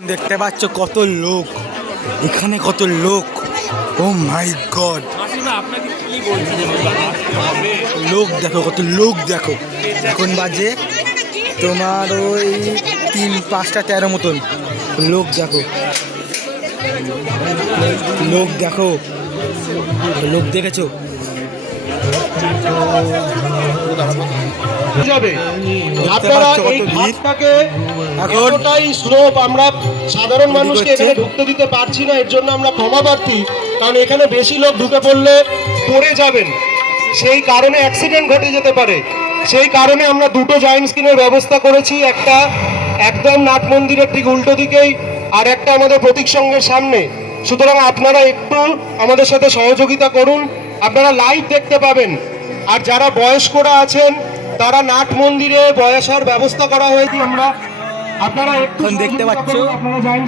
দেখতে পাচ্ছ কত লোক, এখানে কত লোক, ও মাই গড। লোক দেখো, কত লোক দেখো। এখন বাজে তোমার ওই 3-5টা 13 মতন। লোক দেখো, লোক দেখো, লোক দেখেছো? আমরা সাধারণ মানুষকে এখানে ঢুকতে দিতে পারছি না, এর জন্য আমরা ক্ষমা প্রার্থী। কারণ এখানে বেশি লোক ঢুকে পড়লে পড়ে যাবেন, সেই কারণে অ্যাক্সিডেন্ট ঘটে যেতে পারে। সেই কারণে আমরা দুটো জয়েন্ট স্ক্রিনের ব্যবস্থা করেছি, একটা একদম নাট মন্দিরের ঠিক উল্টো দিকেই, আর একটা আমাদের প্রতীক সংঘের সামনে। সুতরাং আপনারা একটু আমাদের সাথে সহযোগিতা করুন, আপনারা লাইভ দেখতে পাবেন। আর যারা বয়স্করা আছেন তারা নাট মন্দিরে বয়সার ব্যবস্থা করা হয়েছে। আমরা আপনারা এখন দেখতে পাচ্ছ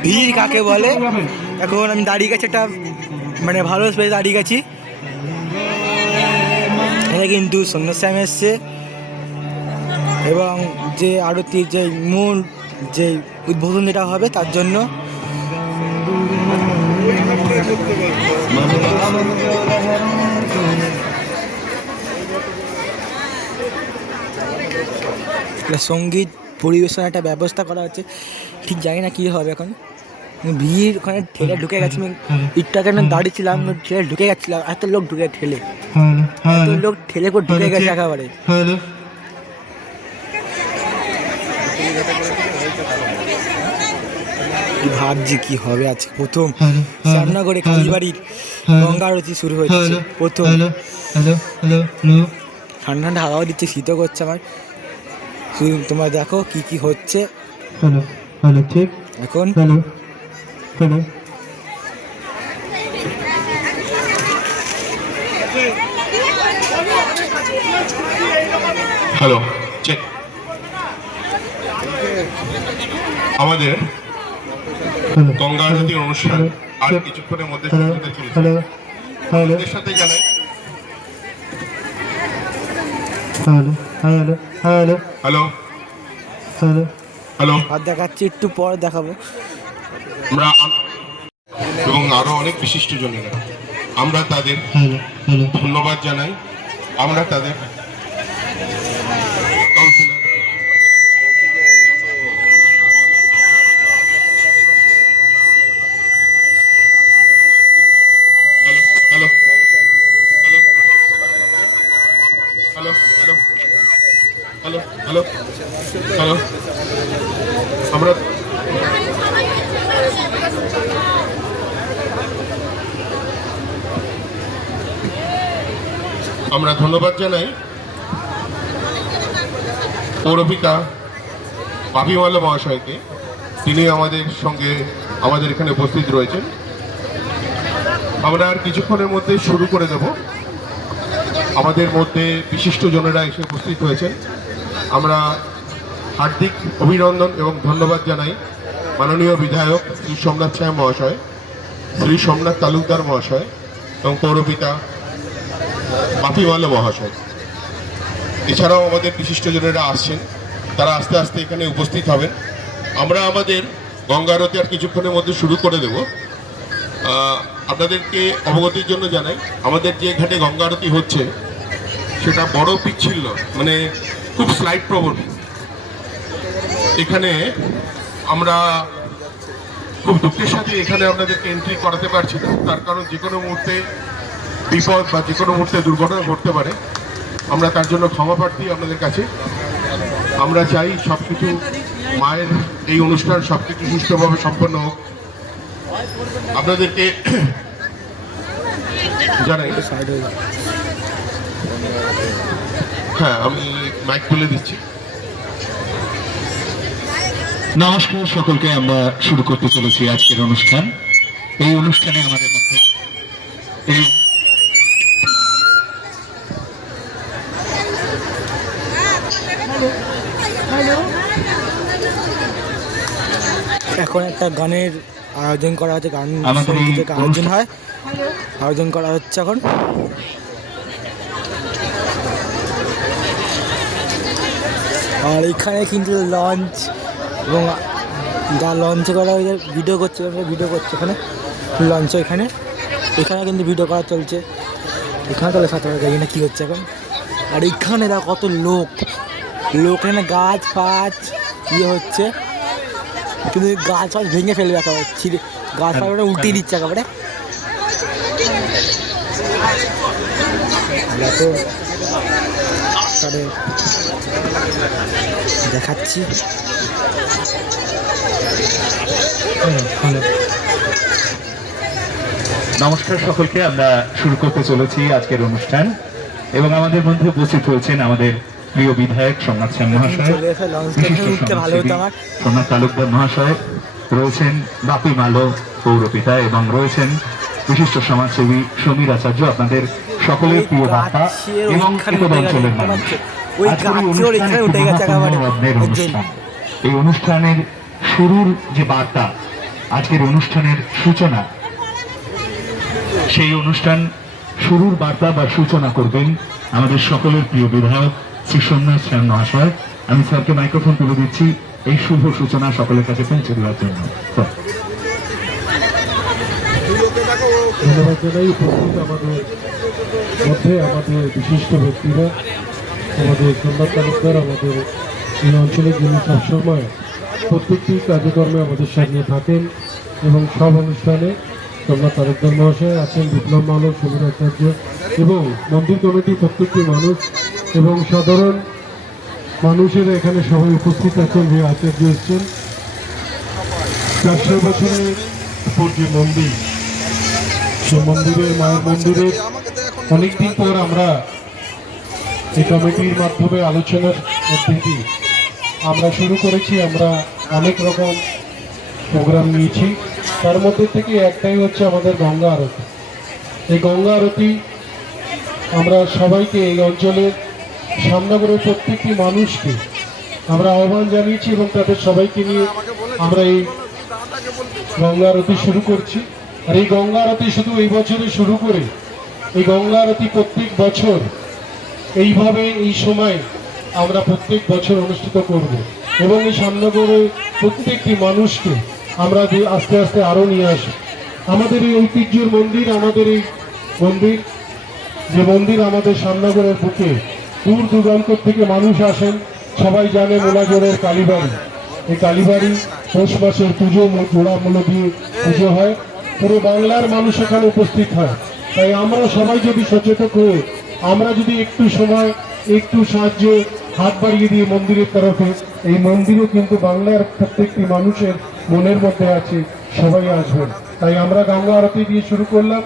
ভিড় কাকে বলে। এখন আমি দাঁড়িয়ে গেছি একটা মানে ভালো স্পেস দাঁড়িয়ে গেছি। এটা কিন্তু সন্ন্যাসী এসছে এবং যে আরতির যে মূল যে উদ্বোধন যেটা হবে তার জন্য সঙ্গীত পরিবেশন একটা ব্যবস্থা করা হচ্ছে। ঠিক জানি না কী হবে এখন। ভিড় ওখানে ঠেলে ঢুকে গেছে। আমি একটু কেন দাঁড়িয়েছিলাম, ঠেলে ঢুকে গেছিলাম। এত লোক ঢুকে ঠেলে, এত লোক ঠেলে করে ঢুকে গেছে একেবারে। কি ভাবছি কি হবে আজকে প্রথম শ্যামনগরে কালীবাড়ির গঙ্গা আরতি শুরু হচ্ছে প্রথম। ঠান্ডা ঠান্ডা হাওয়া দিচ্ছে, শীতও করছে আমার। শুধু তোমরা দেখো কি কি হচ্ছে এখন। Hello, check. আমাদের গঙ্গা আরতির অনুষ্ঠান আর কিছুক্ষণের মধ্যে শুরু হতে চলেছে। আপনাদের সাথে জানাই হ্যালো হ্যালো। আর দেখাচ্ছি একটু পর দেখাবো। আমরা এবং আরো অনেক বিশিষ্ট জনেরা আমরা তাদের ধন্যবাদ জানাই। আমরা তাদের councillor hello hello hello hello hello hello hello. আমরা ধন্যবাদ জানাই পৌরপিতা বাপি মাল্য মহাশয়কে। তিনি আমাদের সঙ্গে আমাদের এখানে উপস্থিত রয়েছেন। আমরা আর কিছুক্ষণের মধ্যে শুরু করে দেব। আমাদের মধ্যে বিশিষ্ট জনেরা এসে উপস্থিত হয়েছেন। আমরা হার্দিক অভিনন্দন এবং ধন্যবাদ জানাই মাননীয় বিধায়ক শ্রী সোমনাথ সাহা মহাশয়, শ্রী সোমনাথ তালুকদার মহাশয় এবং পৌরপিতা বাপি মাল্য মহাশয়। এছাড়াও আমাদের বিশিষ্টজনেরা আসছেন, তারা আস্তে আস্তে এখানে উপস্থিত হবেন। আমরা আমাদের গঙ্গা আরতি আর কিছুক্ষণের মধ্যে শুরু করে দেব। আপনাদেরকে অবগতির জন্য জানাই, আমাদের যে ঘাটে গঙ্গা আরতি হচ্ছে সেটা বড় পিচ্ছিল, মানে খুব স্লাইড প্রবণ। এখানে আমরা খুব দুঃখের সাথে এখানে আপনাদেরকে এন্ট্রি করাতে পারছি না, তার কারণ যে কোনো মুহূর্তে বিপদ বা যে কোনো মুহূর্তে দুর্ঘটনা ঘটতে পারে। আমরা তার জন্য ক্ষমা প্রার্থী আপনাদের কাছে। আমরা চাই সবকিছু মায়ের এই অনুষ্ঠান সবকিছু সুষ্ঠুভাবে সম্পন্ন হোক। আপনাদেরকে জানাই, হ্যাঁ আমি মাইক তুলে দিচ্ছি। নমস্কার সকলকে, আমরা শুরু করতে চলেছি আজকের অনুষ্ঠান। এই অনুষ্ঠানে আমাদের মধ্যে এখন একটা গানের আয়োজন করা হচ্ছে, গান আয়োজন হয়, আয়োজন করা হচ্ছে এখন। আর এখানে কিন্তু লঞ্চ এবং যা লঞ্চে করা ওই ভিডিও করছে ওখানে লঞ্চ এখানে কিন্তু ভিডিও করা চলছে এখানে তাহলে সাথে জানি না কী হচ্ছে এখন। আর এখানে দেখো কত লোক এখানে গাছ ফাছ ইয়ে হচ্ছে, কিন্তু গাছ ফাছ ভেঙে ফেলবে একেবারে, গাছ ফাছ ওটা উল্টিয়ে দিচ্ছে একেবারে। দেখাচ্ছি নমস্কার সকলকে, আমরা শুরু করতে চলেছি আজকের অনুষ্ঠান এবং আমাদের মধ্যে উপস্থিত হয়েছেন আমাদের প্রিয় বিধায়ক সোমনাথ সেন মহাশয়, সোমনাথ তালুকদার মহাশয়, রয়েছেন বাপি মালো পৌরপিতা এবং রয়েছেন বিশিষ্ট সমাজসেবী সমীর আচার্য, আপনাদের সকলের প্রিয় বার্তা এবং অঞ্চলের মানুষ। এই অনুষ্ঠানের শুরুর যে বার্তা, আজকের অনুষ্ঠানের সূচনা, সেই অনুষ্ঠান শুরুর বার্তা বা সূচনা করবেন আমাদের সকলের প্রিয় বিধায়ক শ্রী সোমনাথ সেন মহাশয়। আমি স্যারকে মাইক্রোফোন তুলে দিচ্ছি এই শুভ সূচনা সকলের কাছে পৌঁছে দেওয়ার জন্য। ধন্যবাদ জানাই উপস্থিত আমাদের মধ্যে আমাদের বিশিষ্ট ব্যক্তিরা, আমাদের সোমনাথ তালুকদার, আমাদের এই অঞ্চলে যিনি সবসময় প্রত্যেকটি কার্যক্রমে আমাদের সঙ্গে থাকেন এবং সব অনুষ্ঠানে সোমনাথ তালুকদার মহাশয় আছেন, বিপ্লব মালক, সমীর আচার্য এবং মন্দির কমিটির প্রত্যেকটি মানুষ এবং সাধারণ মানুষেরা এখানে সবাই উপস্থিত আছেন। যে আচার্য এসছেন 400 বছরের উপর যে মন্দির, সে মন্দিরের মায়ের মন্দিরের অনেকদিন পর আমরা এই কমিটির মাধ্যমে আলোচনার পদ্ধতি আমরা শুরু করেছি। আমরা অনেক রকম প্রোগ্রাম নিয়েছি, তার মধ্যে থেকে একটাই হচ্ছে আমাদের গঙ্গা আরতি। এই গঙ্গা আরতি আমরা সবাইকে, এই অঞ্চলের শ্যামনগরের প্রত্যেকটি মানুষকে আমরা আহ্বান জানিয়েছি এবং তাদের সবাইকে নিয়ে আমরা এই গঙ্গা আরতি শুরু করছি। আর এই গঙ্গা আরতি শুধু এই বছরে শুরু করে, এই গঙ্গা আরতি প্রত্যেক বছর এইভাবে এই সময় আমরা প্রত্যেক বছর অনুষ্ঠিত করব এবং এই শ্যামনগরের প্রত্যেকটি মানুষকে আমরা আস্তে আস্তে আরও নিয়ে আসি। আমাদের এই ঐতিহ্যের মন্দির, আমাদের এই মন্দির, যে মন্দির আমাদের শ্যামনগরের বুকে দূর দূরান্ত থেকে মানুষ আসেন। সবাই জানে মোলাজোড়ের কালীবাড়ি, এই কালীবাড়ি পৌষ মাসের পুজো, জোড়া মূল্য দিয়ে পুজো হয়, পুরো বাংলার মানুষ এখানে উপস্থিত হয়। তাই আমরা সবাই যদি সচেতন হয়ে আমরা যদি একটু সময়, একটু সাহায্য হাত বাড়িয়ে দিয়ে মন্দিরের তরফে, এই মন্দিরও কিন্তু বাংলার প্রত্যেকটি মানুষের মনের মধ্যে আছে, সবাই আসবেন। তাই আমরা গঙ্গা আরতি দিয়ে শুরু করলাম।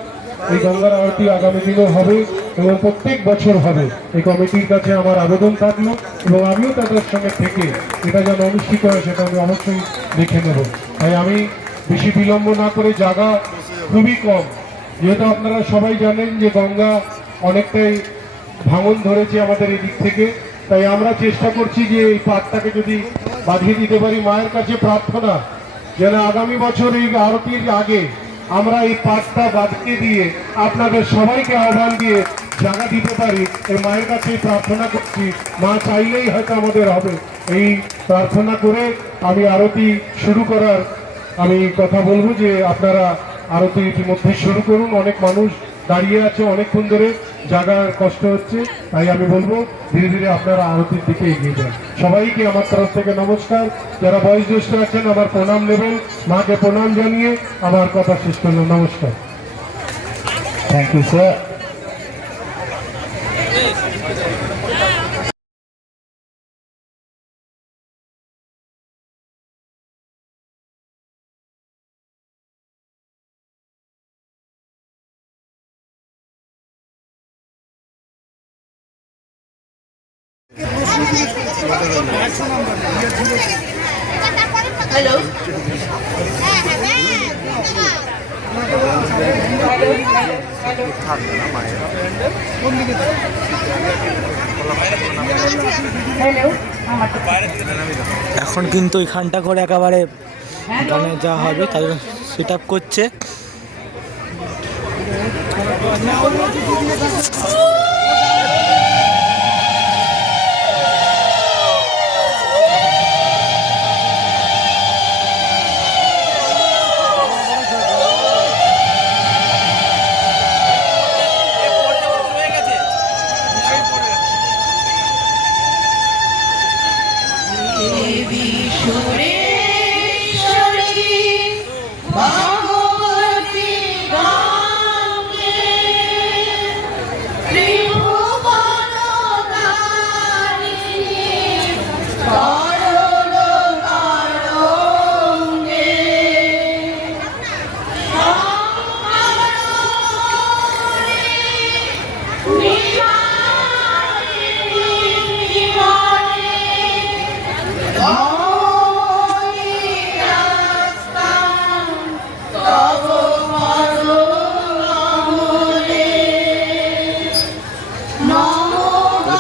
এই গঙ্গার আরতি আগামী দিনেও হবে এবং প্রত্যেক বছর হবে। এই কমিটির কাছে আমার আবেদন থাকলো এবং আমিও তাদের সঙ্গে থেকে এটা যেন অনুষ্ঠিত হয় সেটা আমি অবশ্যই দেখে নেব। তাই আমি বেশি বিলম্ব না করে, জায়গা খুবই কম, যেহেতু আপনারা সবাই জানেন যে গঙ্গা অনেকটাই ভাঙন ধরেছে আমাদের এই দিক থেকে, তাই আমরা চেষ্টা করছি যে এই পাটটাকে যদি বাঁধিয়ে দিতে পারি। মায়ের কাছে প্রার্থনা যেন আগামী বছর এই আরতির আগে আমরা এই পাটটা বাঁধিয়ে দিয়ে আপনাদের সবাইকে আহ্বান দিয়ে জায়গা দিতে পারি। এই মায়ের কাছে প্রার্থনা করছি, মা চাইলেই হয়তো আমাদের হবে। এই প্রার্থনা করে আমি আরতি শুরু করার আমি কথা বলবো যে আপনারা আরতি ইতিমধ্যে শুরু করুন। অনেক মানুষ দাঁড়িয়ে আছে অনেকক্ষণ ধরে, জায়গার কষ্ট হচ্ছে, তাই আমি বলবো ধীরে ধীরে আপনারা আরতির দিকে এগিয়ে যান। সবাইকে আমার তরফ থেকে নমস্কার। যারা বয়োজ্যেষ্ঠ আছেন আমার প্রণাম নেবেন, মাকে প্রণাম জানিয়ে আমার কথা শেষ করলাম। নমস্কার। Thank you sir. হ্যালো, এখন কিন্তু এখানটা করে একেবারে গানে যা হবে তাই সেট আপ করছে। ভগবতী গঙ্গে ত্রিভুবনধারিণী তরল তরঙ্গে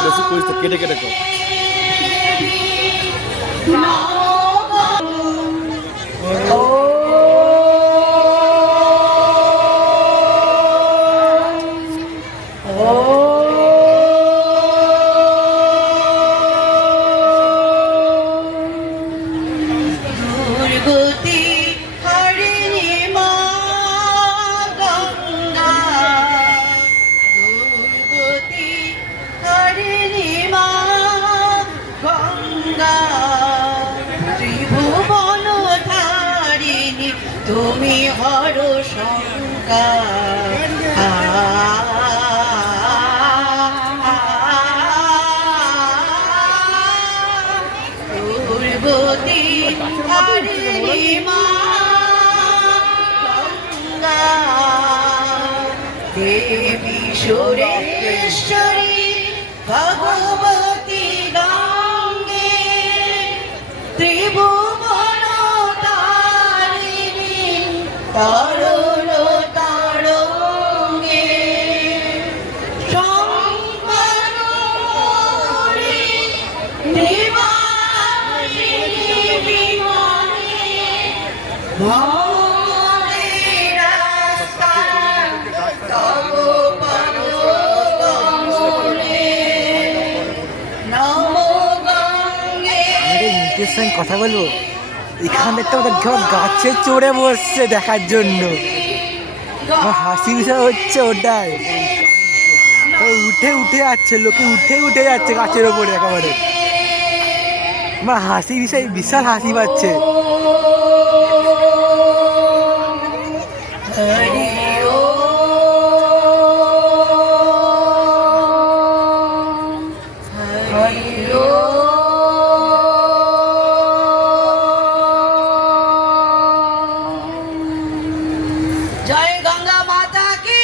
বেশি করিস তো, কেটে কেটে কর। দুর্গতি হরিণী মা গঙ্গা দুর্গতি হরিণী মা গঙ্গা ত্রিভুবন ধারিণী তুমি হর শঙ্কা দুর্গতি হরিণী মা গঙ্গা দেবী সুরেশ্বরী ভগবতী গঙ্গে ত্রিভুবন তারিণী তরল তরঙ্গে শঙ্করী নিবাসিনী বিমানে ভ্রমণের রাস্তায় তব পদকমলে নমো গঙ্গে। ইন্টারেস্টিং কথা বলবো, এখান থেকে ওদের গাছে চড়ে বসছে দেখার জন্য। আমার হাসি বিষয় হচ্ছে ওটাই, উঠে উঠে যাচ্ছে, লোকে উঠে উঠে যাচ্ছে গাছের ওপরে একেবারে। আমার হাসি বিষয়, বিশাল হাসি পাচ্ছে। হরি ওম হরি জয় গঙ্গা মাতা কি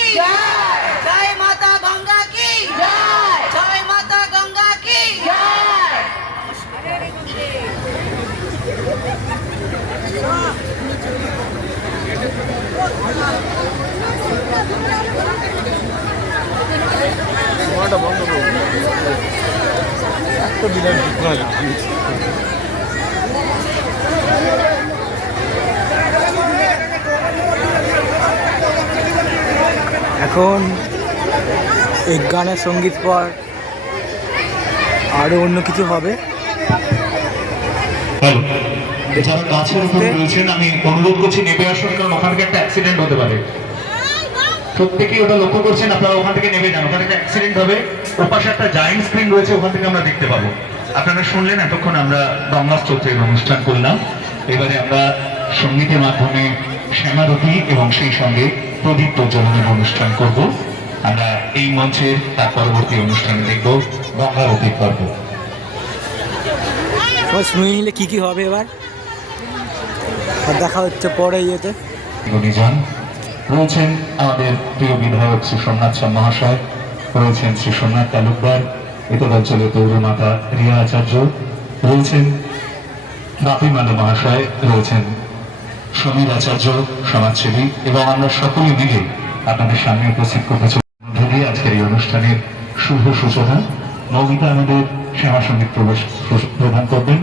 জয় মাতা গঙ্গা কি জয় মাতা গঙ্গা কি এখন এই গানের সঙ্গীত পর আরো অন্য কিছু হবে। হ্যালো, যারা গাছের উপরে রয়েছেন আমি অনুরোধ করছি নেমে আসুন, কারণ ওখান থেকে একটা অ্যাক্সিডেন্ট হতে পারে। প্রত্যেকেই ওটা লক্ষ্য করছেন, আপনারা ওখান থেকে নেমে যান, ওখানে একটা অ্যাক্সিডেন্ট হবে। ওপাশে একটা জায়েন্ট স্ক্রিন রয়েছে, ওখান থেকে আমরা দেখতে পাবো। আপনারা শুনলেন এতক্ষণ আমরা গঙ্গা স্তোত্রের অনুষ্ঠান করলাম। এবারে আমরা সঙ্গীতের মাধ্যমে শ্যামারতি এবং সেই সঙ্গে প্রদীপ প্রজ্বলনের অনুষ্ঠান করব। আমরা এই মঞ্চের তার পরবর্তী অনুষ্ঠানে দেখব গঙ্গারতির পর্ব। সবাই শুনে নিলে কী কী হবে এবার, আর দেখা হচ্ছে পরে ইয়েতে। গুণীজন রয়েছেন আমাদের প্রিয় বিধায়ক শ্রী সোমনাথ সাহ মহাশয়, রয়েছেন শ্রী সোমনাথ তালুকদার, এতদ অঞ্চলের পৌরমাতা রিয়া আচার্য, রয়েছেন বাপি মালো মহাশয়, রয়েছেন সমীর আচার্য সমাজসেবী, এবং আমরা সকলে মিলে আপনাদের সামনে উপস্থিত করতে মধ্য দিয়ে আজকের এই অনুষ্ঠানের শুভ সূচনা। মৌমিতা আমাদের শ্যামা সঙ্গীত প্রদান করবেন,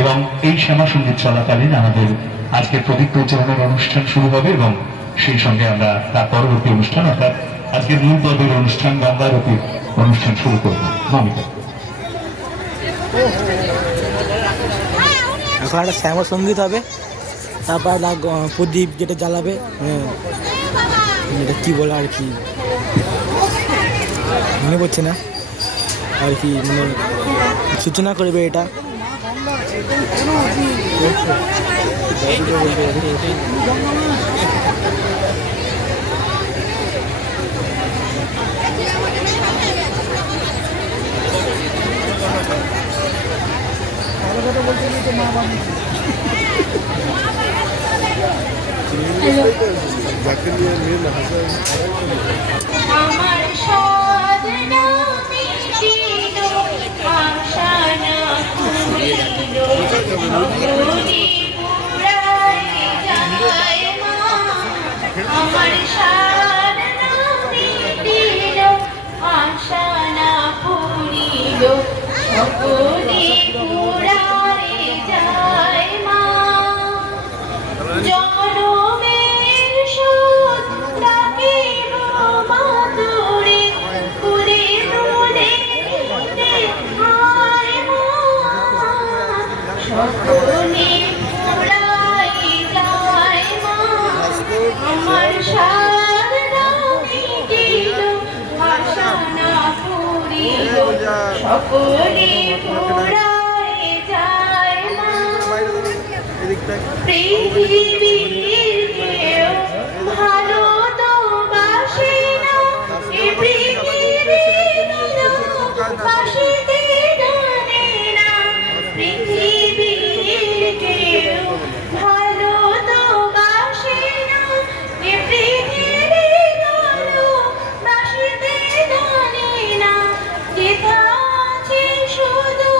এবং এই শ্যামা সঙ্গীত চলাকালীন আমাদের আজকে প্রদীপ প্রজ্বলনের অনুষ্ঠান শুরু হবে, এবং সেই সঙ্গে আমরা তার পরবর্তী অনুষ্ঠান অর্থাৎ আজকের মূল পর্বের অনুষ্ঠান গঙ্গারতির অনুষ্ঠান শুরু করব। মৌমিতা। এখন একটা শ্যামা সঙ্গীত হবে, তারপর একটা প্রদীপ যেটা জ্বালাবে, এটা কী বলে আর কি মনে পড়ছে না আর কি, মানে সূচনা করবে এটা। আমার সাধনা মিটিল আশা না ফুরিল অবধি পুরাই যায় মা আমার সাধনা মিটিল আশা না ফুরিল অবধি পুরাই যায় মা জনমের শোধ রাখিব মাতুরে পুরে মনে নিতে হায় মা সকলে পুরাই যায় মা আমার সাধনা মিটিল আশা না ফুরিল সকলে পুরাই যায় মা পৃথিবীর কেউ ভালো তো বাসে না এ পৃথিবীর বাসিতে জানে না পৃথিবীর কেউ ভালো তো বাসে না এ পৃথিবীর ভালো বাসিতে জানে না যেথা আছে শুধু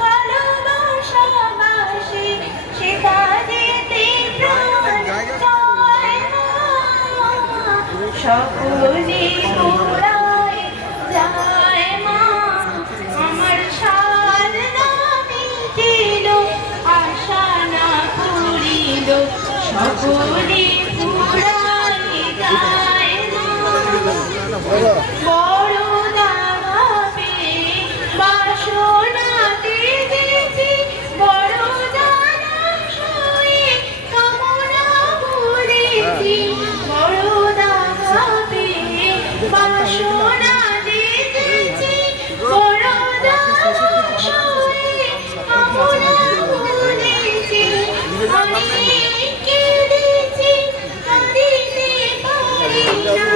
ভালোবাসা বাসে সেটা যেতে প্রাণ চায় না সকলে পুরাই যায় মা আমার সাধনা মিটিল আশা না ফুরিল সকলে পুরাই যায় মা বড় দাগাবে বাসনাতে গেছি বড় দানা সয়ে কামনা করেছি বড় দাগাবে বাসনাতে গেছি বড় দানা সয়ে কামনা করেছি অনেক কেঁদেছি কাঁদিতে পারি না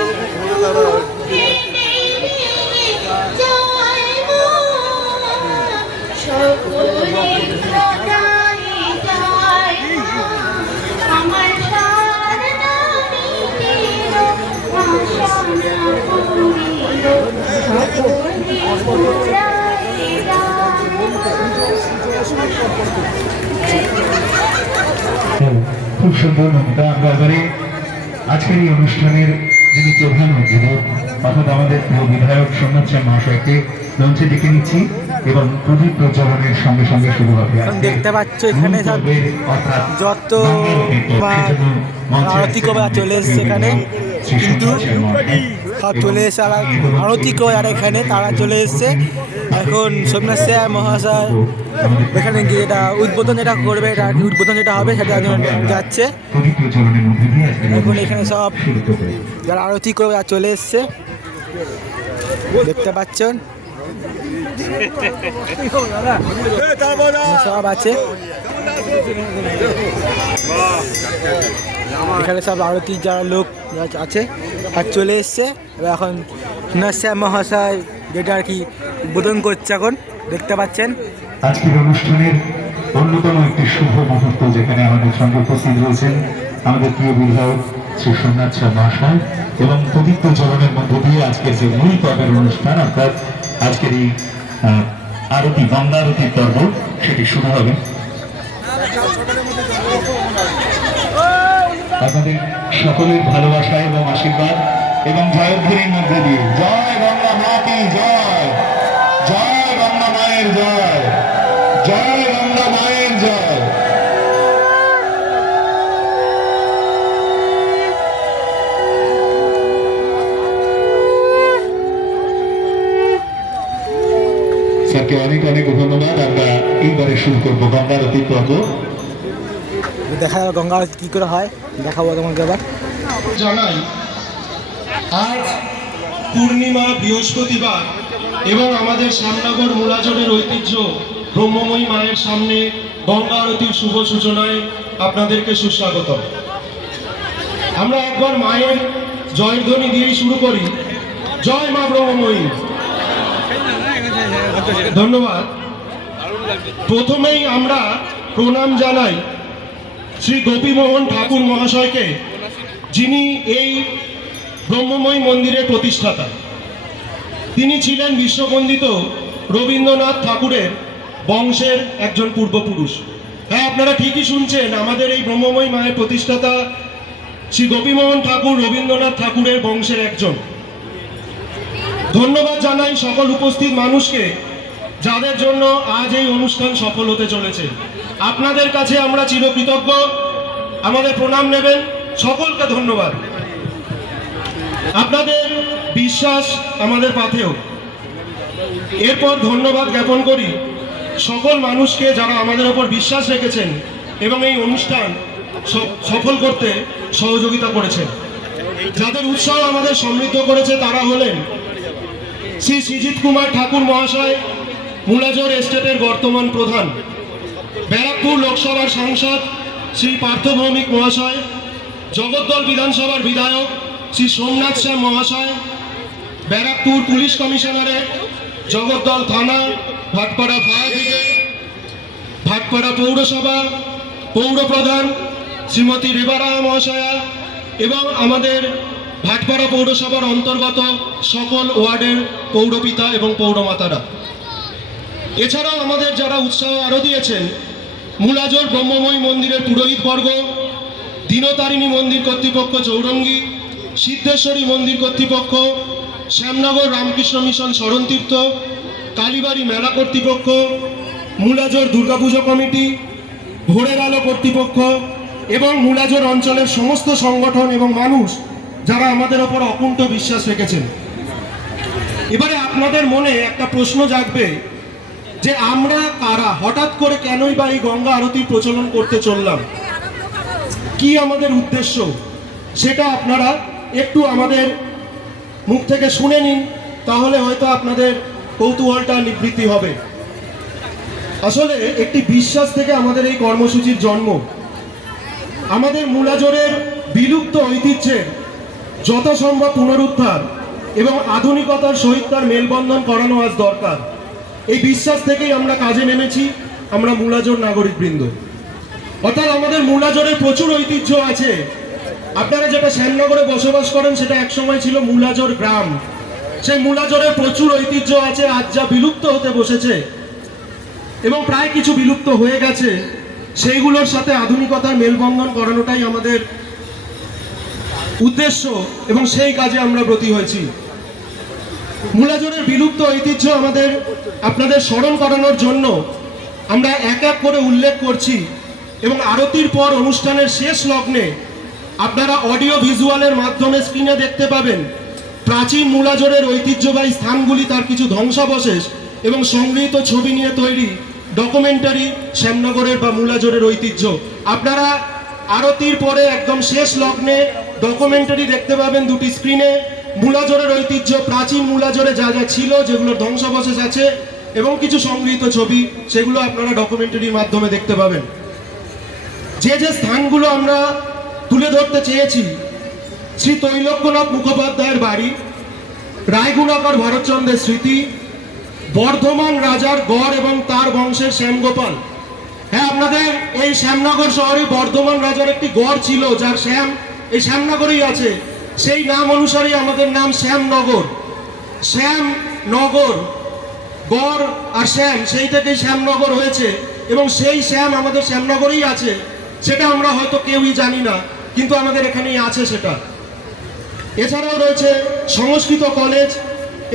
সকলে সদাই যায় আমার সাধনা মিটিল আশা না ফুরিল সকলে পুরাই যায় খুব সুন্দর নমিতা। আমরা এবারে আজকের এই অনুষ্ঠানের যিনি প্রধান অতিথি অর্থাৎ আমাদের প্রিয় বিধায়ক সোমনাথ সেন মহাশয়কে মঞ্চে ডেকে নিচ্ছি এবং প্রদীপ প্রজ্বলনের সঙ্গে সঙ্গে শুরু হবে এখন দেখতে পাচ্ছ এখানে সব যত আরতি করা চলে এসছে এখানে কিন্তু সব চলে এসে আবার আরতি করে আর এখানে তারা চলে এসছে এখন সোমনাথ সেন মহাশয় এখানে গিয়ে যেটা উদ্বোধন যেটা করবে এটা উদ্বোধন যেটা হবে সেটা যাচ্ছে এখন এখানে সব যারা আরতি করবে আর চলে এসছে দেখতে পাচ্ছেন সব আছে এখানে সব আরতি যারা লোক আছে আর চলে এসছে এবার এখন সোমনাথ সেন মহাশয় যেটা আর কি উদ্বোধন করছে এখন দেখতে পাচ্ছেন। আজকের অনুষ্ঠানের অন্যতম একটি শুভ মুহূর্ত যেখানে আমাদের সঙ্গে উপস্থিত রয়েছেন আমাদের প্রিয় বিধায়ক শ্রী সোমনাথ সেন মহাশয় এবং পবিত্র চরণের মধ্য দিয়ে আজকের যে মূল পর্বের অনুষ্ঠান অর্থাৎ আজকের এই আরতি গঙ্গা আরতির পর্ব সেটি শুরু হবে। আপনাদের সকলের ভালোবাসা এবং আশীর্বাদ এবং জয়ধ্বনির মধ্যে দিয়ে জয় গঙ্গা মা কি জয়, জয় গঙ্গা মায়ের জয়, জয় গঙ্গা মায়ের জয়। স্যারকে অনেক অনেক ধন্যবাদ। আমরা এইবারে শুরু করবো গঙ্গা আরতির পর্ব। দেখা যাবে গঙ্গা আরতি কী করে হয় দেখাবো তোমাকে এবার। জানাই আজ পূর্ণিমা বৃহস্পতিবার এবং আমাদের শ্যামনগর মুলাজোড়ের ঐতিহ্য ব্রহ্মময়ী মায়ের সামনে গঙ্গা আরতির শুভ সূচনায় আপনাদেরকে সুস্বাগতম। আমরা একবার মায়ের জয়ধ্বনি দিয়েই শুরু করি, জয় মা ব্রহ্মময়ী। ধন্যবাদ। প্রথমেই আমরা প্রণাম জানাই শ্রী গোপীমোহন ঠাকুর মহাশয়কে, যিনি এই ব্রহ্মময়ী মন্দিরের প্রতিষ্ঠাতা। তিনি ছিলেন বিশ্ববন্দিত রবীন্দ্রনাথ ঠাকুরের বংশের একজন পূর্বপুরুষ। হ্যাঁ, আপনারা ঠিকই শুনছেন, আমাদের এই ব্রহ্মময়ী মায়ের প্রতিষ্ঠাতা শ্রী গোপীমোহন ঠাকুর রবীন্দ্রনাথ ঠাকুরের বংশের একজন। ধন্যবাদ জানাই সকল উপস্থিত মানুষকে, যাদের জন্য আজ এই অনুষ্ঠান সফল হতে চলেছে। আপনাদের কাছে আমরা চিরকৃতজ্ঞ। আমাদের প্রণাম নেবেন। সকলকে ধন্যবাদ। আপনাদের বিশ্বাস আমাদের পাথেয়। এরপর ধন্যবাদ জ্ঞাপন করি সকল মানুষকে, যারা আমাদের ওপর বিশ্বাস রেখেছেন এবং এই অনুষ্ঠান সফল করতে সহযোগিতা করেছেন। যাদের উৎসাহ আমাদের সমৃদ্ধ করেছে তারা হলেন শ্রী শ্রীজিৎ কুমার ঠাকুর মহাশয়, মুলাজোর এস্টেটের বর্তমান প্রধান, ব্যারাকপুর লোকসভার সাংসদ শ্রী পার্থ ভৌমিক মহাশয়, জগদ্দল বিধানসভার বিধায়ক শ্রী সোমনাথ শ্যাম মহাশয়, ব্যারাকপুর পুলিশ কমিশনারেট, জগদ্দল থানা, ভাটপাড়া ফায়ার ব্রিগেড, ভাটপাড়া পৌরসভা পৌরপ্রধান শ্রীমতী রেবারা মহাশয়া এবং আমাদের ভাটপাড়া পৌরসভার অন্তর্গত সকল ওয়ার্ডের পৌরপিতা এবং পৌরমাতারা। এছাড়াও আমাদের যারা উৎসাহ আরও দিয়েছেন, মুলাজোর ব্রহ্মময়ী মন্দিরের পুরোহিতবর্গ, দীনতারিণী মন্দির কর্তৃপক্ষ চৌরঙ্গী, সিদ্ধেশ্বরী মন্দির কর্তৃপক্ষ, শ্যামনগর রামকৃষ্ণ মিশন শরণতীর্থ, কালীবাড়ি মেলা কর্তৃপক্ষ, মুলাজোর দুর্গাপুজো কমিটি, ভোরের আলো কর্তৃপক্ষ এবং মুলাজোর অঞ্চলের সমস্ত সংগঠন এবং মানুষ যারা আমাদের ওপর অকুণ্ঠ বিশ্বাস রেখেছেন। এবারে আপনাদের মনে একটা প্রশ্ন জাগবে যে আমরা কারা, হঠাৎ করে কেনই বা এই গঙ্গা আরতির প্রচলন করতে চললাম, কি আমাদের উদ্দেশ্য, সেটা আপনারা একটু আমাদের মুখ থেকে শুনে নিন, তাহলে হয়তো আপনাদের কৌতূহলটা নিবৃত্তি হবে। আসলে একটি বিশ্বাস থেকে আমাদের এই কর্মসূচির জন্ম। আমাদের মুলাজোরের বিলুপ্ত ঐতিহ্যের যথাসম্ভব পুনরুদ্ধার এবং আধুনিকতার সহিত তার মেলবন্ধন করানো আজ দরকার। এই বিশ্বাস থেকেই আমরা কাজে নেমেছি, আমরা মুলাজোর নাগরিকবৃন্দ। অর্থাৎ আমাদের মুলাজোরের প্রচুর ঐতিহ্য আছে। আপনারা যেটা শ্যামনগরে বসবাস করেন সেটা একসময় ছিল মুলাজোর গ্রাম। সেই মুলাজোরের প্রচুর ঐতিহ্য আছে, আজ যা বিলুপ্ত হতে বসেছে এবং প্রায় কিছু বিলুপ্ত হয়ে গেছে, সেইগুলোর সাথে আধুনিকতার মেলবন্ধন করানোটাই আমাদের উদ্দেশ্য এবং সেই কাজে আমরা ব্রতী হয়েছি। মুলাজোরের বিলুপ্ত ঐতিহ্য আপনাদের স্মরণ করানোর জন্য আমরা এক এক করে উল্লেখ করছি এবং আরতির পর অনুষ্ঠানের শেষ লগ্নে আপনারা অডিও ভিজুয়ালের মাধ্যমে স্ক্রিনে দেখতে পাবেন প্রাচীন মুলাজোরের ঐতিহ্যবাহী স্থানগুলি, তার কিছু ধ্বংসাবশেষ এবং সংগৃহীত ছবি নিয়ে তৈরি ডকুমেন্টারি শ্যামনগরের বা মুলাজোরের ঐতিহ্য। আপনারা আরতির পরে একদম শেষ লগ্নে ডকুমেন্টারি দেখতে পাবেন দুটি স্ক্রিনে, মুলাজোরের ঐতিহ্য, প্রাচীন মুলাজোরে যা যা ছিল, যেগুলোর ধ্বংসাবশেষ আছে এবং কিছু সংগৃহীত ছবি, সেগুলো আপনারা ডকুমেন্টারির মাধ্যমে দেখতে পাবেন। যে যে স্থানগুলো আমরা তুলে ধরতে চেয়েছি, শ্রী তৈলক্যনাথ মুখোপাধ্যায়ের বাড়ি, রায়গুণাকর ভরতচন্দ্রের স্মৃতি, বর্ধমান রাজার গড় এবং তার বংশের শ্যামগোপাল। হ্যাঁ, আপনাদের এই শ্যামনগর শহরে বর্ধমান রাজার একটি গড় ছিল, যার শ্যাম এই শ্যামনগরেই আছে। সেই নাম অনুসারেই আমাদের নাম শ্যামনগর। শ্যামনগর, গড় আর শ্যাম, সেই থেকেই শ্যামনগর হয়েছে এবং সেই শ্যাম আমাদের শ্যামনগরেই আছে। সেটা আমরা হয়তো কেউই জানি না, কিন্তু আমাদের এখানেই আছে সেটা। এছাড়াও রয়েছে সংস্কৃত কলেজ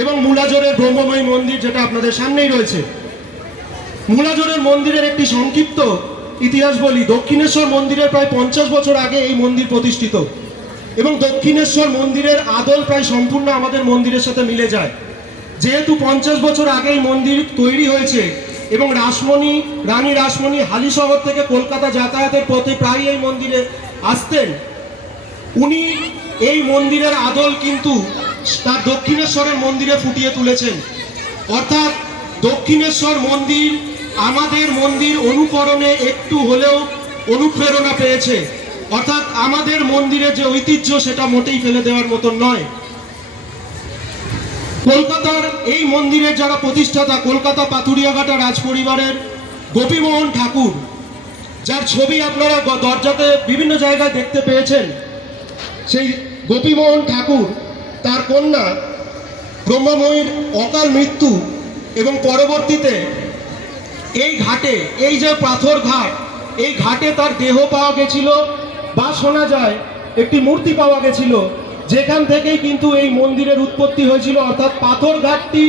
এবং মুলাজোরের ব্রহ্মময়ী মন্দির, যেটা আপনাদের সামনেই রয়েছে। মুলাজোরের মন্দিরের একটি সংক্ষিপ্ত ইতিহাস বলি। দক্ষিণেশ্বর মন্দিরের প্রায় 50 বছর আগে এই মন্দির প্রতিষ্ঠিত এবং দক্ষিণেশ্বর মন্দিরের আদল প্রায় সম্পূর্ণ আমাদের মন্দিরের সাথে মিলে যায়। যেহেতু 50 বছর আগে এই মন্দির তৈরি হয়েছে এবং রানী রাসমণি হালিশহর থেকে কলকাতা যাতায়াতের পথে প্রায় এই মন্দিরে আসতেন, উনি এই মন্দিরের আদল কিন্তু তার দক্ষিণেশ্বরের মন্দিরে ফুটিয়ে তুলেছেন। অর্থাৎ দক্ষিণেশ্বর মন্দির আমাদের মন্দির অনুকরণে একটু হলেও অনুপ্রেরণা পেয়েছে। অর্থাৎ আমাদের মন্দিরের যে ঐতিহ্য সেটা মোটেই ফেলে দেওয়ার মতন নয়। কলকাতার এই মন্দিরের যারা প্রতিষ্ঠাতা, কলকাতা পাথুরিয়াঘাটা রাজপরিবারের গোপীমোহন ঠাকুর, যার ছবি আপনারা দরজাতে বিভিন্ন জায়গায় দেখতে পেয়েছেন, সেই গোপীমোহন ঠাকুর তার কন্যা ব্রহ্মময়ীর অকাল মৃত্যু এবং পরবর্তীতে এই ঘাটে, এই যে পাথর ঘাট, এই ঘাটে তার দেহ পাওয়া গেছিল, বা শোনা যায় একটি মূর্তি পাওয়া গেছিল, যেখান থেকেই কিন্তু এই মন্দিরের উৎপত্তি হয়েছিল। অর্থাৎ পাথর ঘাটটি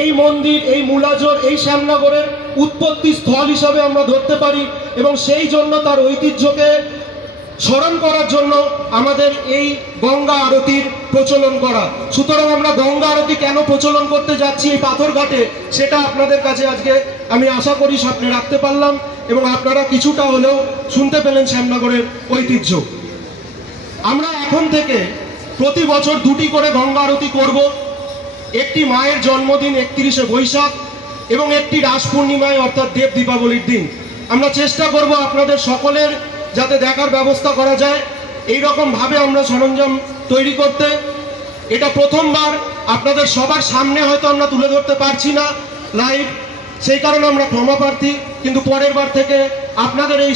এই মন্দির, এই মূলাজোর, এই শ্যামনগরের উৎপত্তি স্থল হিসাবে আমরা ধরতে পারি, এবং সেই জন্য তার ঐতিহ্যকে স্মরণ করার জন্য আমাদের এই গঙ্গা আরতির প্রচলন করা। সুতরাং আমরা গঙ্গা আরতি কেন প্রচলন করতে যাচ্ছি এই পাথর ঘাটে, সেটা আপনাদের কাছে আজকে আমি আশা করি স্বপ্নে রাখতে পারলাম, এবং আপনারা কিছুটা হলেও শুনতে পেলেন শ্যামনগরের ঐতিহ্য। আমরা এখন থেকে প্রতি বছর 2টি করে গঙ্গা আরতি করব। একটি মায়ের জন্মদিন 31শে বৈশাখ এবং একটি রাস পূর্ণিমায় অর্থাৎ দেব দীপাবলির দিন। আমরা চেষ্টা করব আপনাদের সকলের যাতে দেখার ব্যবস্থা করা যায় এই রকম ভাবে আমরা সরঞ্জাম তৈরি করতে। এটা প্রথমবার, আপনাদের সবার সামনে হয়তো আমরা তুলে ধরতে পারছি না লাইভ, সেই কারণে আমরা ক্ষমা প্রার্থী, কিন্তু পরের বার থেকে আপনাদের এই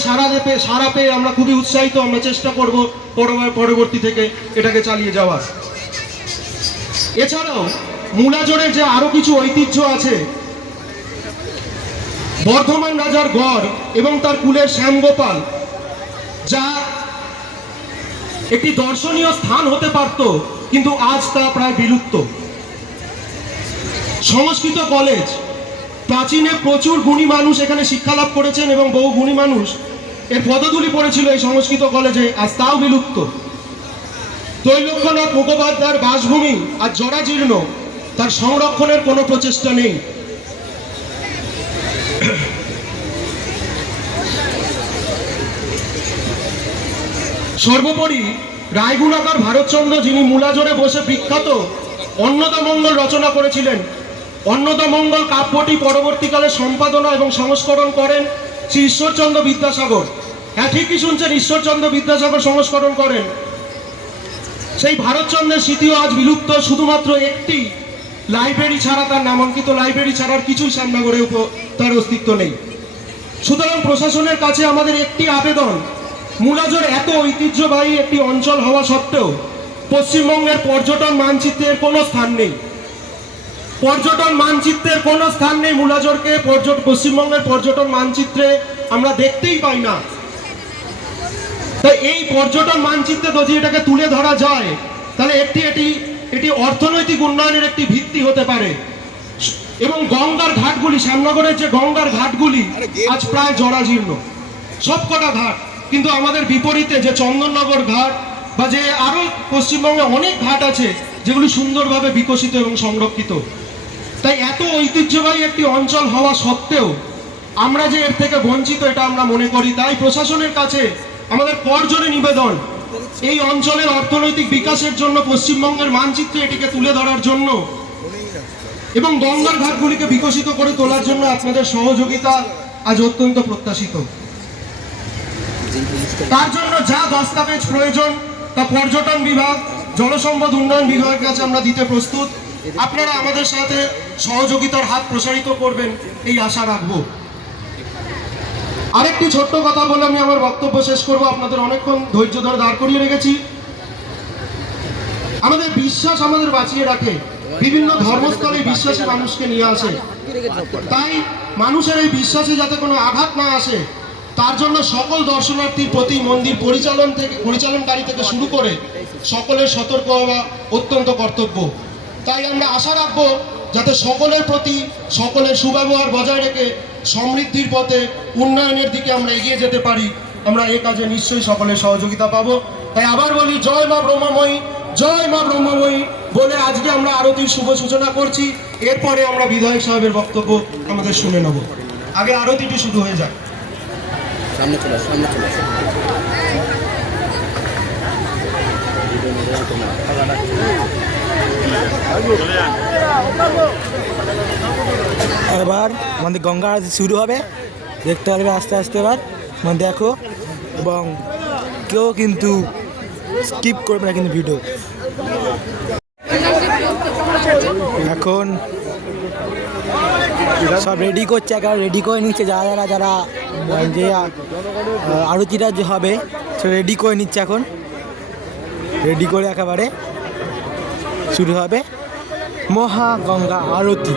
সারা পেয়ে আমরা খুবই উৎসাহিত। আমরা চেষ্টা করব পরবর্তী থেকে এটাকে চালিয়ে যাওয়ার। এছাড়াও মূলাজোরের যে আরো কিছু ঐতিহ্য আছে, বর্ধমান রাজার গড় এবং তার কুলের শ্যামগোপাল, যা একটি দর্শনীয় স্থান হতে পারত, কিন্তু আজ তা প্রায় বিলুপ্ত। সংস্কৃত কলেজ, প্রাচীনে প্রচুর গুণী মানুষ এখানে শিক্ষা লাভ করেছেন এবং বহু গুণী মানুষ এর পদধূলি পড়েছিল এই সংস্কৃত কলেজে, আজ তাও বিলুপ্ত। ত্রৈলোক্যনাথ মুখোপাধ্যায়ের বাসভূমি আজ জরাজীর্ণ, তার সংরক্ষণের কোনো প্রচেষ্টা নেই। সর্বোপরি রায়গুণাকর ভারতচন্দ্র, যিনি মূলাজোরে বসে বিখ্যাত অন্নদামঙ্গল রচনা করেছিলেন, অন্নদামঙ্গল কাব্যটি পরবর্তীকালে সম্পাদনা এবং সংস্করণ করেন শ্রী ঈশ্বরচন্দ্র বিদ্যাসাগর। হ্যাঁ, ঠিকই শুনছেন, ঈশ্বরচন্দ্র বিদ্যাসাগর সংস্করণ করেন। সেই ভারতচন্দ্রের স্মৃতিও আজ বিলুপ্ত, শুধুমাত্র একটি লাইব্রেরি ছাড়া, তার নামাঙ্কিত লাইব্রেরি ছাড়ার কিছুই শ্যামনগরে তার অস্তিত্ব নেই। সুতরাং প্রশাসনের কাছে আমাদের একটি আবেদন, মূলাজোর এত ঐতিহ্যবাহী একটি অঞ্চল হওয়া সত্ত্বেও পশ্চিমবঙ্গের পর্যটন মানচিত্রের কোনো স্থান নেই। পর্যটন মানচিত্রের কোনো স্থান নেই মূলাজোরকে পশ্চিমবঙ্গের পর্যটন মানচিত্রে আমরা দেখতেই পাই না। তাই এই পর্যটন মানচিত্রে যদি এটাকে তুলে ধরা যায়, তাহলে এটি অর্থনৈতিক উন্নয়নের একটি ভিত্তি হতে পারে। এবং গঙ্গার ঘাটগুলি, শ্যামনগরের যে গঙ্গার ঘাটগুলি আজ প্রায় জরাজীর্ণ, সবকটা ঘাট। কিন্তু আমাদের বিপরীতে যে চন্দননগর ঘাট বা যে আরো পশ্চিমবঙ্গে অনেক ঘাট আছে যেগুলি সুন্দরভাবে বিকশিত এবং সংরক্ষিত। তাই এত ঐতিহ্যবাহী একটি অঞ্চল হওয়া সত্ত্বেও আমরা যে এর থেকে বঞ্চিত, এটা আমরা মনে করি। তাই প্রশাসনের কাছে আমাদের করজোড়ে নিবেদন, এই অঞ্চলের অর্থনৈতিক বিকাশের জন্য, পশ্চিমবঙ্গের মানচিত্রে এটিকে তুলে ধরার জন্য এবং গঙ্গার ঘাটগুলিকে বিকশিত করে তোলার জন্য আপনাদের সহযোগিতা আজ অত্যন্ত প্রত্যাশিত। তার জন্য যা দস্তাবেজ প্রয়োজন তা পর্যটন বিভাগ, জলসম্পদ উন্নয়ন বিভাগের কাছে আমরা দিতে প্রস্তুত। আপনারা আমাদের সাথে সহযোগিতার হাত প্রসারিত করবেন এই আশা রাখবো। আরেকটি ছোট্ট কথা বলে আমি আমার বক্তব্য শেষ করব। আপনাদের অনেকক্ষণ ধৈর্য ধরে দাঁড় করিয়ে রেখেছি। আমাদের বিশ্বাস আমাদের বাঁচিয়ে রাখে, বিভিন্ন ধর্মস্থলে বিশ্বাসী মানুষকে নিয়ে আসে। তাই মানুষের এই বিশ্বাসে যাতে কোনো আঘাত না আসে, তার জন্য সকল দর্শনার্থীর প্রতি মন্দির পরিচালনকারী থেকে শুরু করে সকলের সতর্ক হওয়া অত্যন্ত কর্তব্য। তাই আমরা আশা রাখবো যাতে সকলের প্রতি সকলের সুব্যবহার বজায় রেখে সমৃদ্ধির পথে উন্নয়নের দিকে আমরা এগিয়ে যেতে পারি। আমরা এই কাজে নিশ্চয়ই সকলের সহযোগিতা পাবো। তাই আবার বলি, জয় মা ব্রহ্মময়ী, জয় মা ব্রহ্মময়ী বলে আজকে আমরা আরতির শুভ সূচনা করছি। এরপরে আমরা বিধায়ক সাহেবের বক্তব্য আমাদের শুনে নেব। আগে আরতিটি শুরু হয়ে যাক। সামনে চলে এবার আমাদের গঙ্গা আরতি শুরু হবে, দেখতে পারবে আস্তে আস্তে। এবার দেখো এবং কেউ কিন্তু স্কিপ করবে না কিন্তু ভিডিও। এখন সব রেডি করছে, একেবারে রেডি করে নিচ্ছে যারা যারা যে আরতিটা যে হবে সে রেডি করে নিচ্ছে। এখন রেডি করে একেবারে শুরু হবে মহাগঙ্গা আরতি।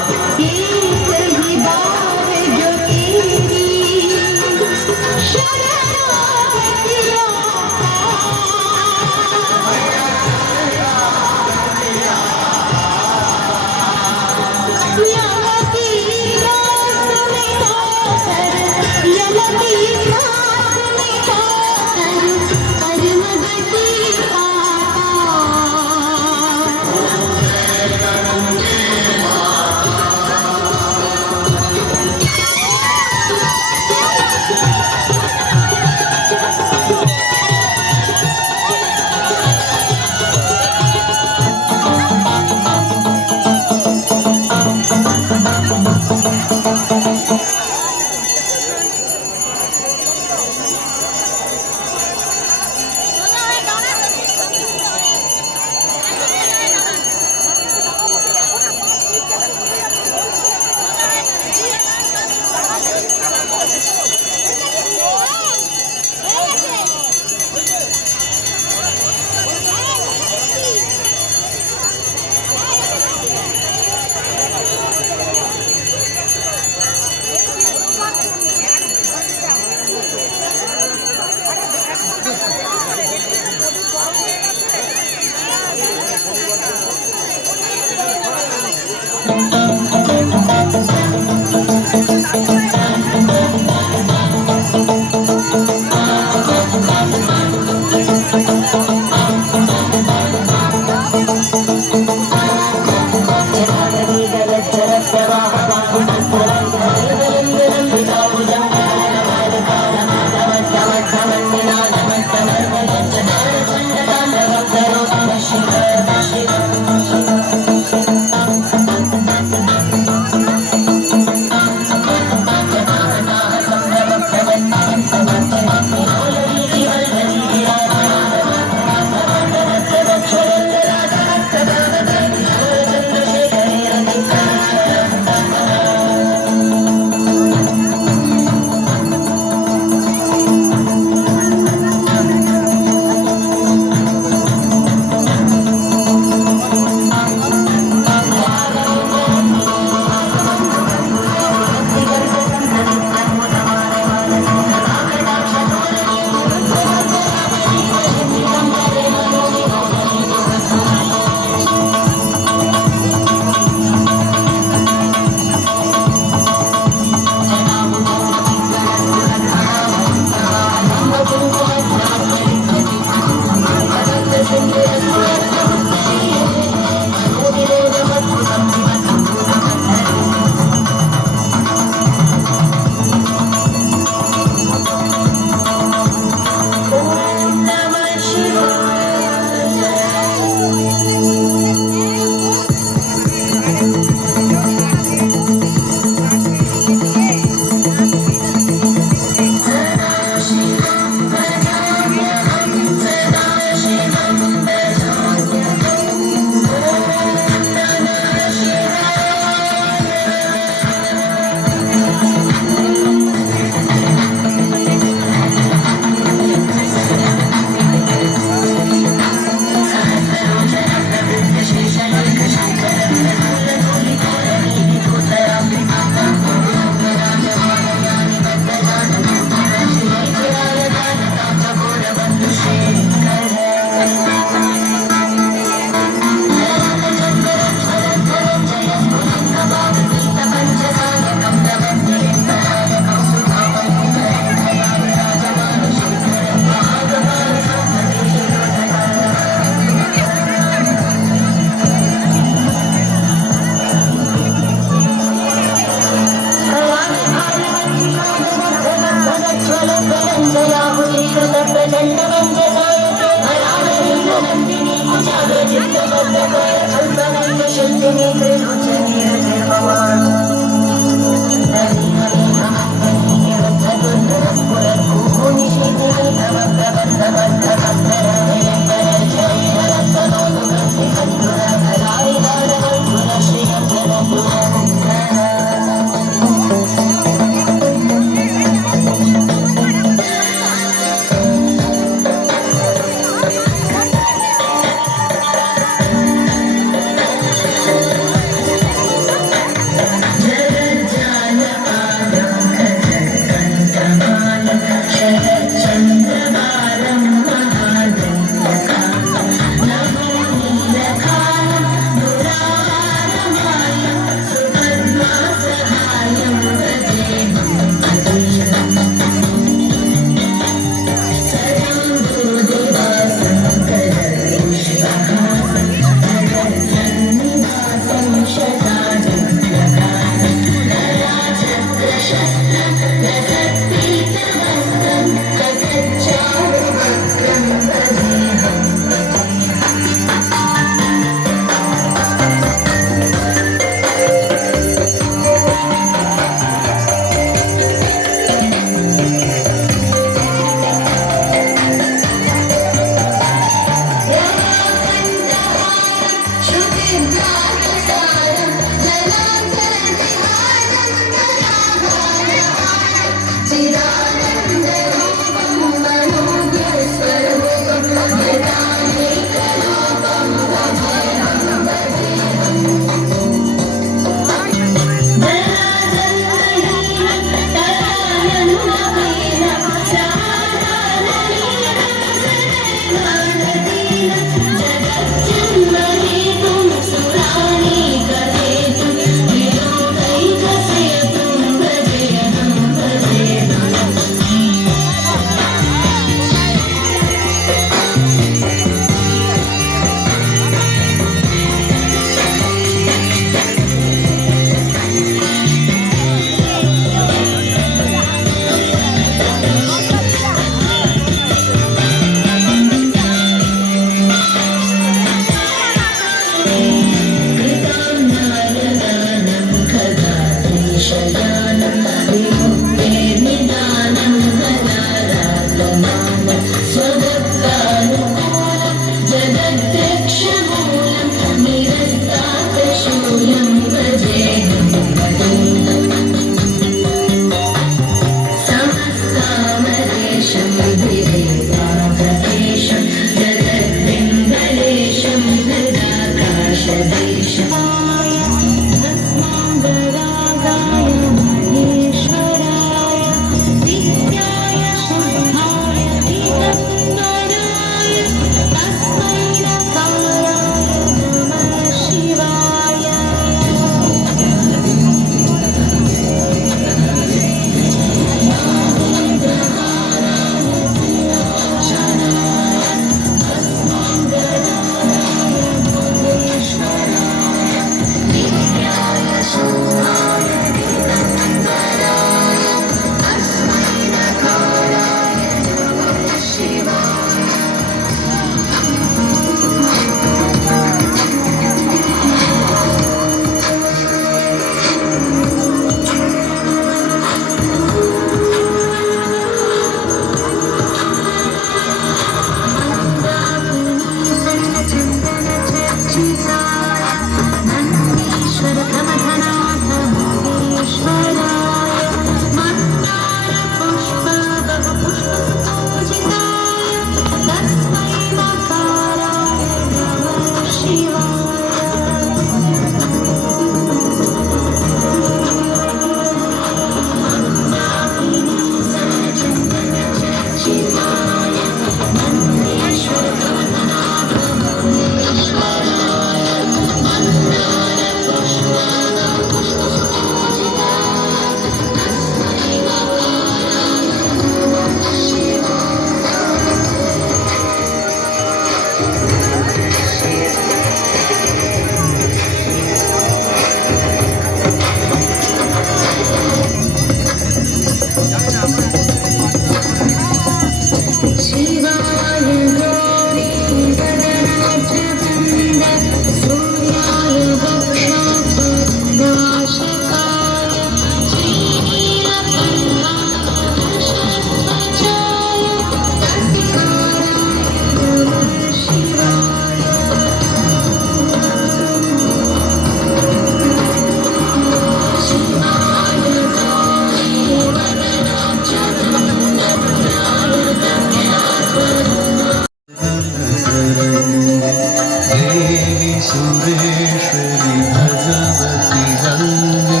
सुरेश्वरि भगवति रङ्गे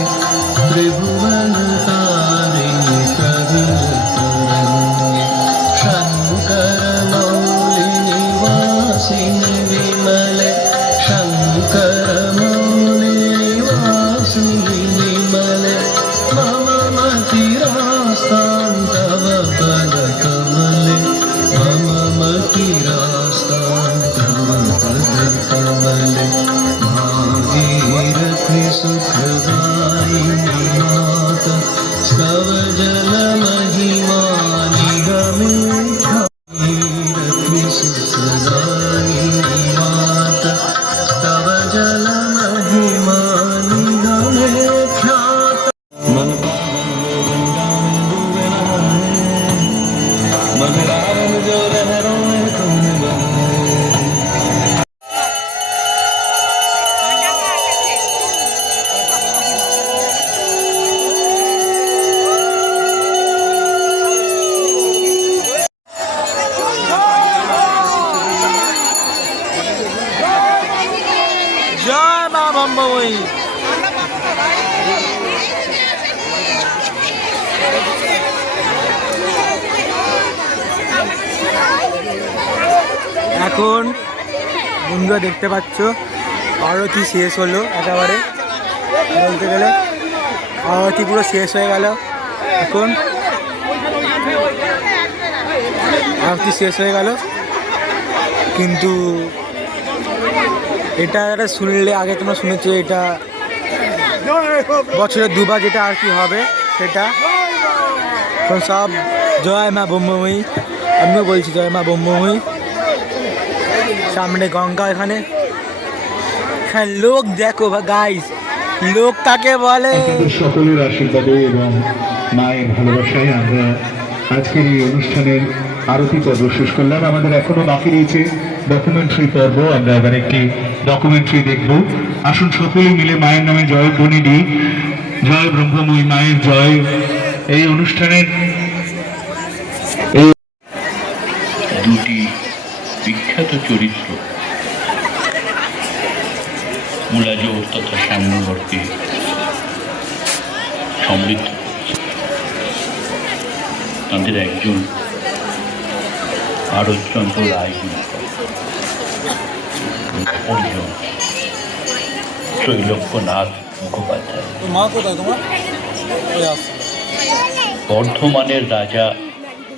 त्रिभुवनतारिणि प्रविलतरङ्गे शङ्करमौलिनि वासिनि विमले शङ्करमौलिनि वासिनि विमले मम मतिरास्तां तव पदकमले मम मतिरास्तां तव पदकमले भागीरथि सुखदायिनि माता स्तव जलमहिमा निगमे भागीरथि सुखदायिनि माता स्तव जलमहिमा निगमे ख्याता मन मन राम जो लहरों में तुम बने জয় মা বম্বময়ী। এখন বন্ধুরা দেখতে পাচ্ছ আরতি শেষ হলো একেবারে, বলতে গেলে আরতি পুরো শেষ হয়ে গেল। এখন আরতি শেষ হয়ে গেল, কিন্তু এটা একটা শুনলে আগে তোমরা শুনেছো এটা বছরে দুবার যেটা আর কি হবে সেটা। এখন সব জয় মা ব্রহ্মময়ী, আমিও বলছি জয় মা ব্রহ্মময়ী। সামনে গঙ্গা, এখানে লোক দেখো গাইস, লোক কাকে বলে। আপনাদের সকলের আশীর্বাদে এবং মায়ের ভালোবাসায় আমরা আজকের এই অনুষ্ঠানের আরতি পর্ব শেষ করলাম। আমাদের এখনো বাকি রয়েছে ডকুমেন্টারি পর্ব, আমরা এবার একটি ডকুমেন্টারি দেখব। আসুন সকলে মিলে মায়ের নামে জয় ধ্বনি দিই, জয় ব্রহ্মময়ী মায়ের জয়। এই অনুষ্ঠানের দুটি বিখ্যাত চরিত্র মূলাজোর তথা শ্যামনগরকে সমৃদ্ধ করেছে। তাদের একজন ভারতচন্দ্র রায় অর্জন ত্রৈলোক্যনাথ মুখোপাধ্যায়। বর্ধমানের রাজা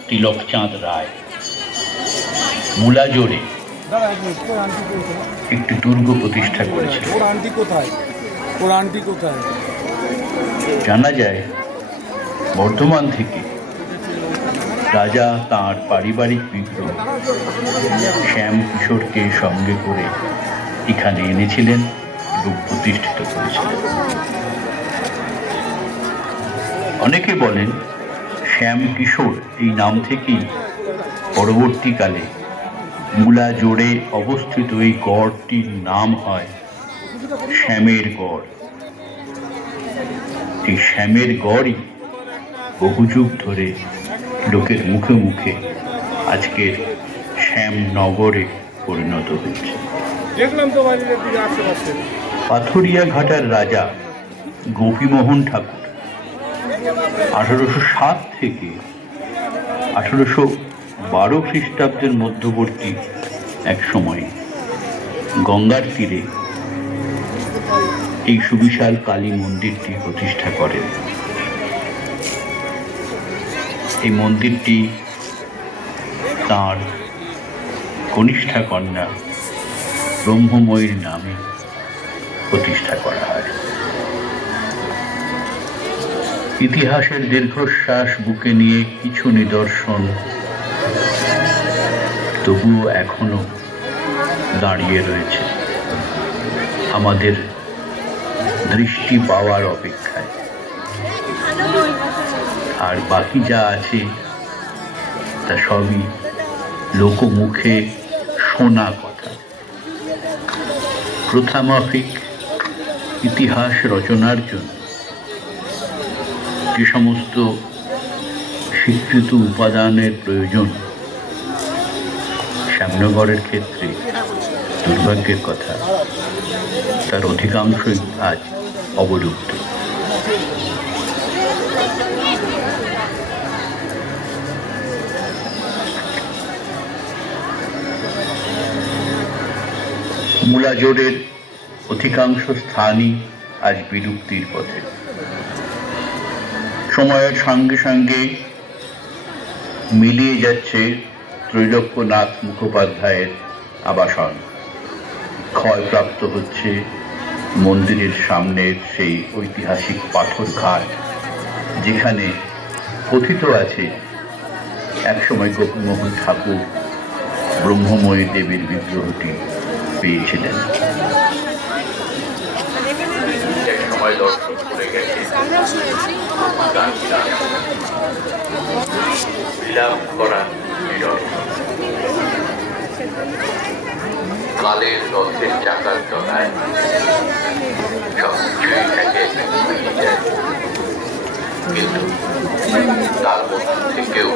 তিলকচাঁদ রায় মূলাজোরে একটি দুর্গ প্রতিষ্ঠা করেছিল। জানা যায় বর্ধমান থেকে রাজা তাঁর পারিবারিক বিগ্রহ শ্যাম কিশোরকে সঙ্গে করে এখানে এনেছিলেন এবং প্রতিষ্ঠিত করেছিলেন। অনেকে বলেন শ্যাম কিশোর এই নাম থেকেই পরবর্তীকালে মূলাজোড়ে অবস্থিত এই গড়টির নাম হয় শ্যামের গড়। এই শ্যামের গড়ই বহু যুগ ধরে লোকের মুখে মুখে আজকের শ্যামনগরে পরিণত হয়েছে। পাথুরিয়া ঘাটার রাজা গোপীমোহন ঠাকুর 1807 থেকে 1812 খ্রিস্টাব্দের মধ্যবর্তী এক সময়ে গঙ্গার তীরে এই সুবিশাল কালী মন্দিরটি প্রতিষ্ঠা করেন। এই মন্দিরটি তাঁর কনিষ্ঠা কন্যা ব্রহ্মময়ীর নামে প্রতিষ্ঠা করা হয়। ইতিহাসের দীর্ঘশ্বাস বুকে নিয়ে কিছু নিদর্শন তবুও এখনো দাঁড়িয়ে রয়েছে আমাদের দৃষ্টি পাওয়ার অপেক্ষায়। আর বাকি যা আছে তা সবই লোকমুখে শোনা কথা। প্রথামাফিক ইতিহাস রচনার জন্য যে সমস্ত স্বীকৃত উপাদানের প্রয়োজন, শ্যামনগরের ক্ষেত্রে দুর্ভাগ্যের কথা তার অধিকাংশই আজ অবলুপ্ত। মূলাজোড়ের অধিকাংশ স্থানই আজ বিলুপ্তির পথে। সময়ের সঙ্গে সঙ্গে মিলিয়ে যাচ্ছে ত্রৈলোক্যনাথ মুখোপাধ্যায়ের আবাসন। ক্ষয়প্রাপ্ত হচ্ছে মন্দিরের সামনের সেই ঐতিহাসিক পাথর ঘাট, যেখানে কথিত আছে একসময় গোপীমোহন ঠাকুর ব্রহ্মময়ী দেবীর বিগ্রহটি পেয়েছিলেন। এক সময় দর্শন করে গেছে বিলাপ করা কালের রথের চাকার তলায় সবকিছুই থাকে, কিন্তু তার মধ্য থেকেও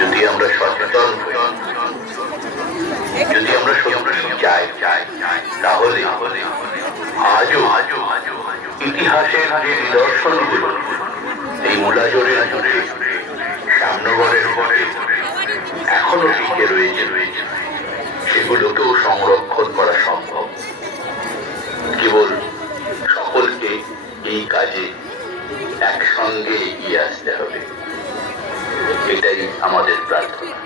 যদি আমরা সচেতন হই, যদি আমরা চাই, তাহলে আজও ইতিহাসের যে নিদর্শনগুলো এই মূলাজোড়ের জুড়ে শ্যামনগরের পরে এখনো টিকে রয়েছে, সেগুলোকেও সংরক্ষণ করা সম্ভব। কেবল সকলকে এই কাজে একসঙ্গে এগিয়ে আসতে হবে, এটাই আমাদের প্রার্থনা।